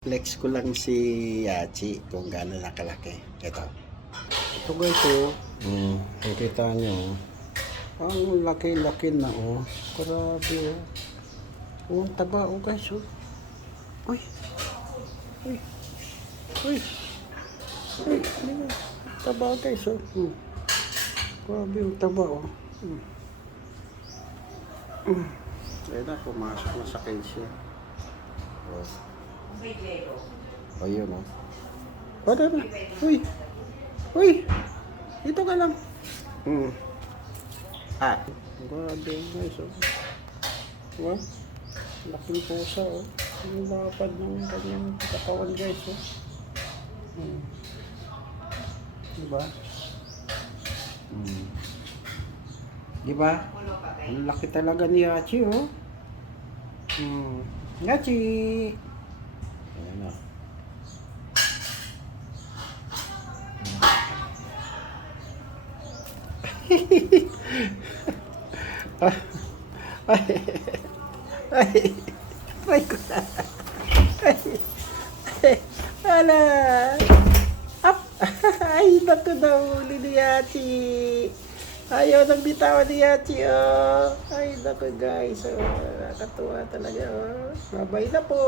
Flex ko lang si Yachi kung gaano nakalaki. Ito. Ito guys oh. Hmm, nakikita nyo. oh. Ang laki-laki na oh. Grabe oh. Oh, ang taba oh guys oh. Uy. Uy. Uy. Uy. Ano ba? Taba guys oh. Hmm. Grabe ang taba oh. Hmm. Hmm. Na, pumasok na sa cage niya. Oh. Ayun oh. Wala na. Uy. Uy. Dito ka lang. Hmm. Ah. Grabe guys oh. Diba? Laking pusa oh. Yung lapad ng kanyang katawan guys oh. Hmm. Diba? Hmm. Diba? Ang laki talaga ni Yachi oh. Hmm. Yachi! Ayan na. Ay, ay, ay, ay, ko na. Ay, ay, ala. Up. Ay, naku daw, ni Yachi. Ayaw nang bitawan ni Yachi, oh. Ay, naku guys, oh. Nakakatuwa talaga, oh. Babay na po.